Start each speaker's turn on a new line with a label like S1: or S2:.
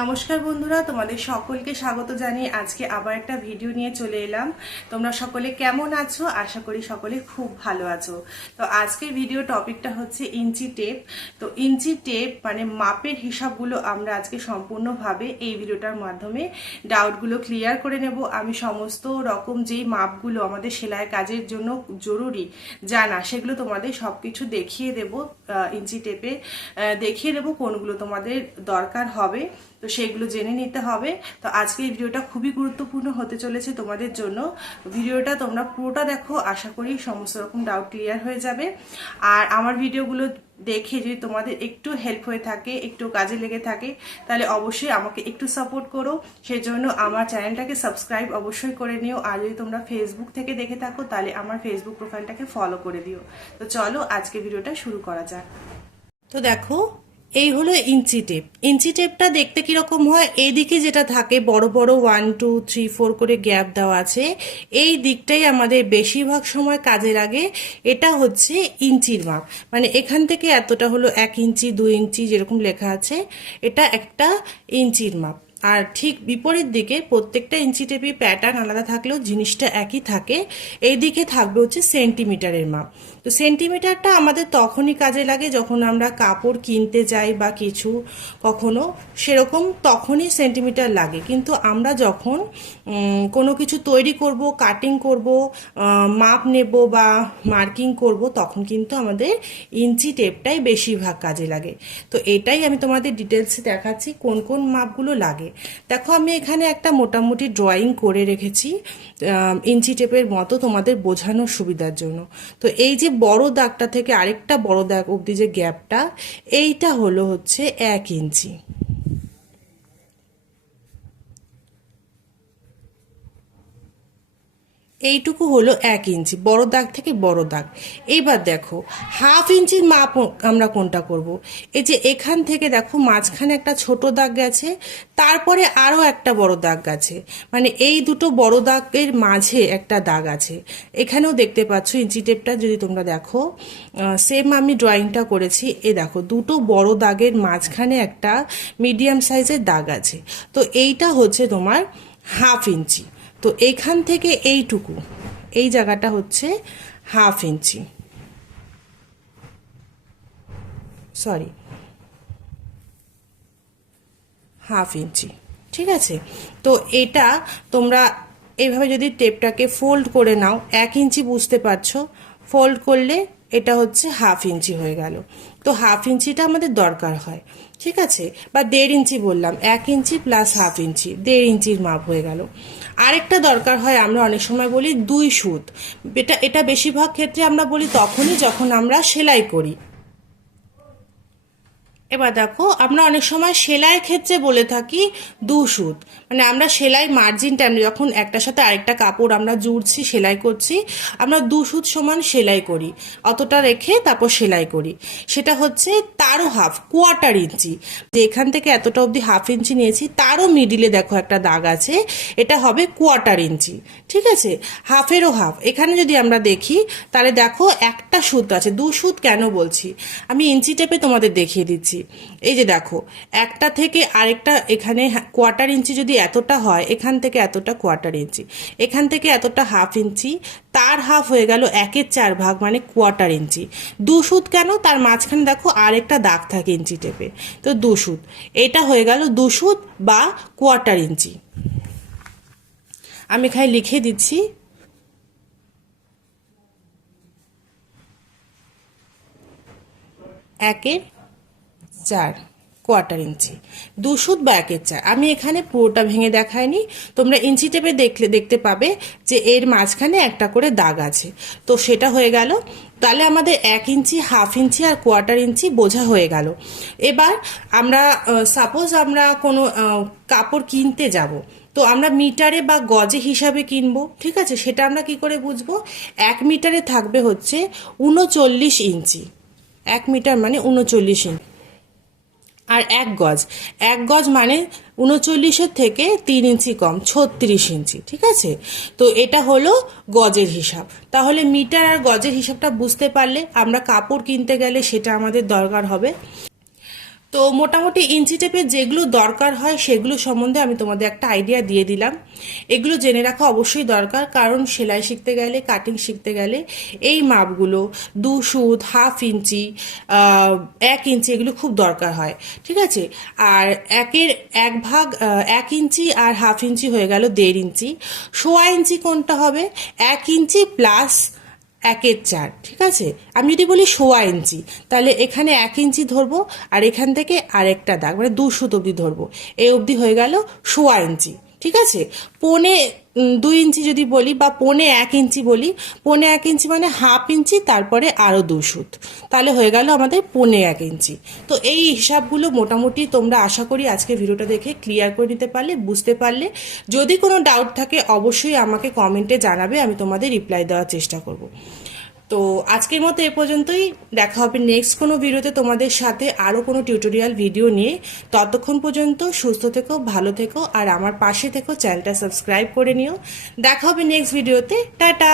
S1: নমস্কার বন্ধুরা, তোমাদের সকলকে স্বাগত জানিয়ে আজকে আবার একটা ভিডিও নিয়ে চলে এলাম। তোমরা সকলে কেমন আছো? আশা করি সকলে খুব ভালো আছো। তো আজকের ভিডিও টপিকটা হচ্ছে ইঞ্চি টেপ তো ইঞ্চি টেপ মানে মাপের হিসাবগুলো আমরা আজকে সম্পূর্ণভাবে এই ভিডিওটার মাধ্যমে ডাউটগুলো ক্লিয়ার করে নেব। আমি সমস্ত রকম যেই মাপগুলো আমাদের সেলাই কাজের জন্য জরুরি জানা, সেগুলো তোমাদের সব কিছু দেখিয়ে দেব ইঞ্চি টেপে দেখিয়ে দেবো কোনগুলো তোমাদের দরকার হবে। তো সেগুলো জেনে নিতে হবে। তো আজকে এই ভিডিওটা খুবই গুরুত্বপূর্ণ হতে চলেছে তোমাদের জন্য। ভিডিওটা তোমরা পুরোটা দেখো, আশা করি সমস্ত রকম ডাউট ক্লিয়ার হয়ে যাবে। আর আমার ভিডিওগুলো দেখে যদি তোমাদের একটু হেল্প হয়ে থাকে, একটু কাজে লেগে থাকে, তাহলে অবশ্যই আমাকে একটু সাপোর্ট করো। সেই জন্য আমার চ্যানেলটাকে সাবস্ক্রাইব অবশ্যই করে নিও। আর যদি তোমরা ফেসবুক থেকে দেখে থাকো, তাহলে আমার ফেসবুক প্রোফাইলটাকে ফলো করে দিও। তো চলো আজকে ভিডিওটা শুরু করা যাক। তো দেখো এই হলো ইঞ্চি টেপ। ইঞ্চি টেপটা দেখতে কীরকম হয়? এইদিকে যেটা থাকে, বড় বড় ওয়ান টু থ্রি ফোর করে গ্যাপ দেওয়া আছে। এই দিকটাই আমাদের বেশিরভাগ সময় কাজে লাগে। এটা হচ্ছে ইঞ্চির মাপ। মানে এখান থেকে এতটা হলো এক ইঞ্চি দু ইঞ্চি যেরকম লেখা আছে, এটা একটা ইঞ্চির মাপ। আর ঠিক বিপরীত দিকে প্রত্যেকটা ইঞ্চি টেপে প্যাটার্ন আলাদা থাকলেও জিনিসটা একই থাকে। এই দিকে থাকবে হচ্ছে সেন্টিমিটারের মাপ। তো সেন্টিমিটারটা আমাদের তখনই কাজে লাগে যখন আমরা কাপড় কিনতে যাই বা কিছু কখনো, সেরকম তখনই সেন্টিমিটার লাগে। কিন্তু আমরা যখন কোনো কিছু তৈরি করব কাটিং করব মাপ নেব বা মার্কিং করব, তখন কিন্তু আমাদের ইঞ্চি টেপটাই বেশিরভাগ কাজে লাগে। তো এটাই আমি তোমাদের ডিটেলসে দেখাচ্ছি কোন কোন মাপগুলো লাগে। দেখো, আমি এখানে একটা মোটামুটি ড্রয়িং করে রেখেছি ইঞ্চি টেপের মতো তোমাদের বোঝানোর সুবিধার জন্য। তো এই যে বড় দাগটা থেকে আরেকটা বড় দাগ অবধি যে গ্যাপটা এইটা হলো হচ্ছে এক ইঞ্চি। এইটুকু হলো এক ইঞ্চি, বড় দাগ থেকে বড় দাগ। এইবার দেখো, হাফ ইঞ্চির মাপ আমরা কোনটা করব। এই যে এখান থেকে দেখো, মাঝখানে একটা ছোট দাগ গেছে তারপরে আরও একটা বড় দাগ গেছে মানে এই দুটো বড় দাগের মাঝে একটা দাগ আছে। এখানেও দেখতে পাচ্ছ, ইঞ্চি টেপটা যদি তোমরা দেখো সেম আমি ড্রয়িংটা করেছি। এ দেখো, দুটো বড় দাগের মাঝখানে একটা মিডিয়াম সাইজের দাগ আছে। তো এইটা হচ্ছে তোমার হাফ ইঞ্চি। তো এইখান থেকে এইটুকু। এই জায়গাটা হচ্ছে half inch. Sorry. Half inch. ঠিক আছে? তো এটা তোমরা এইভাবে যদি টেপটাকে ফোল্ড করে নাও, এক ইঞ্চি বুঝতে পারছ। ফোল্ড করলে এটা হচ্ছে হাফ ইঞ্চি হয়ে গেল। তো হাফ ইঞ্চিটা আমাদের দরকার হয়, ঠিক আছে? বা দেড় ইঞ্চি বললাম, এক ইঞ্চি প্লাস হাফ ইঞ্চি, দেড় ইঞ্চির মাপ হয়ে গেল। আরেকটা দরকার হয়, আমরা অনেক সময় বলি দুই সুত। এটা এটা বেশিরভাগ ক্ষেত্রে আমরা বলি তখনই যখন আমরা সেলাই করি। এবার দেখো, আমরা অনেক সময় সেলাইয়ের ক্ষেত্রে বলে থাকি দু সুত। মানে আমরা সেলাই মার্জিন টাইম যখন একটার সাথে আরেকটা কাপড় আমরা জুড়ছি, সেলাই করছি, আমরা দু সুত সমান সেলাই করি। অতটা রেখে তারপর সেলাই করি। সেটা হচ্ছে তারও হাফ কোয়ার্টার ইঞ্চি। যে এখান থেকে এতটা অবধি হাফ ইঞ্চি নিয়েছি, তারও মিডিলে দেখো একটা দাগ আছে, এটা হবে কোয়ার্টার ইঞ্চি। ঠিক আছে? হাফেরও হাফ এখানে যদি আমরা দেখি, তাহলে দেখো একটা সুত আছে। দু সুত কেন বলছি? আমি ইঞ্চি টেপে তোমাদের দেখিয়ে দিচ্ছি। এই যে দেখো, একটা থেকে আরেকটা এখানে কোয়ার্টার ইঞ্চি যদি এতটা হয়, এখান থেকে এতটা কোয়ার্টার ইঞ্চি। এখান থেকে এতটা হাফ ইঞ্চি, তার হাফ হয়ে গেল একের চার ভাগ মানে কোয়ার্টার ইঞ্চি। দু সুত কেন? তার মাঝখানে দেখো আরেকটা দাগ থাকে ইঞ্চি টেপে। তো দু সুত। এটা হয়ে গেল দু সুত বা কোয়ার্টার ইঞ্চি। আমি এখানে লিখে দিচ্ছি। একের চার কোয়ার্টার ইঞ্চি। দুশুদ বা একের চার। আমি এখানে পুরোটা ভেঙে দেখাইনি। তোমরা ইঞ্চি টেপে দেখলে, দেখতে পাবে যে এর মাঝখানে একটা করে দাগ আছে। তো সেটা হয়ে গেল। তাহলে আমাদের এক ইঞ্চি হাফ ইঞ্চি আর কোয়ার্টার ইঞ্চি বোঝা হয়ে গেল। এবার আমরা সাপোজ আমরা কোনো কাপড় কিনতে যাব। তো আমরা মিটারে বা গজে হিসাবে কিনবো, ঠিক আছে? সেটা আমরা কি করে বুঝব? এক মিটারে থাকবে হচ্ছে উনচল্লিশ ইঞ্চি। এক মিটার মানে উনচল্লিশ ইঞ্চি। আর এক গজ। এক গজ মানে উনচল্লিশের থেকে তিন ইঞ্চি কম, ছত্রিশ ইঞ্চি, ঠিক আছে? তো এটা হলো গজের হিসাব। তাহলে মিটার আর গজের হিসাবটা বুঝতে পারলে আমরা কাপড় কিনতে গেলে সেটা আমাদের দরকার হবে। তো মোটামুটি ইঞ্চি টেপের যেগুলো দরকার হয় সেগুলো সম্বন্ধে আমি তোমাদের একটা আইডিয়া দিয়ে দিলাম। এগুলো জেনে রাখা অবশ্যই দরকার, কারণ সেলাই শিখতে গেলে কাটিং শিখতে গেলে এই মাপগুলো দু সুত হাফ ইঞ্চি এক ইঞ্চি এগুলো খুব দরকার হয়, ঠিক আছে? আর একের এক ভাগ এক ইঞ্চি আর হাফ ইঞ্চি হয়ে গেল দেড় ইঞ্চি। সোয়া ইঞ্চি কোনটা হবে? এক ইঞ্চি প্লাস একের চার, ঠিক আছে? আমি যদি বলি সোয়া ইঞ্চি, তাহলে এখানে এক ইঞ্চি ধরবো আর এখান থেকে আরেকটা দাগ মানে দু সুত অবধি ধরবো। এই অবধি হয়ে গেল সোয়া ইঞ্চি। ঠিক আছে? পনে দুই ইঞ্চি যদি বলি বা পনে এক ইঞ্চি বলি, পনে এক ইঞ্চি মানে হাফ ইঞ্চি, তারপরে আরও দু সুত। তাহলে হয়ে গেল আমাদের পনে এক ইঞ্চি। তো এই হিসাবগুলো মোটামুটি তোমরা আশা করি আজকে ভিডিওটা দেখে ক্লিয়ার করে নিতে পারলে, বুঝতে পারলে। যদি কোনো ডাউট থাকে, অবশ্যই আমাকে কমেন্টে জানাবে, আমি তোমাদের রিপ্লাই দেওয়ার চেষ্টা করব। তো আজকের মতো এ পর্যন্তই। দেখা হবে নেক্সট কোনো ভিডিওতে তোমাদের সাথে আরও কোনো টিউটোরিয়াল ভিডিও নিয়ে। ততক্ষণ পর্যন্ত সুস্থ থেকো, ভালো থেকো, আর আমার পাশে থেকো চ্যানেলটা সাবস্ক্রাইব করে নিও। দেখা হবে নেক্সট ভিডিওতে টাটা!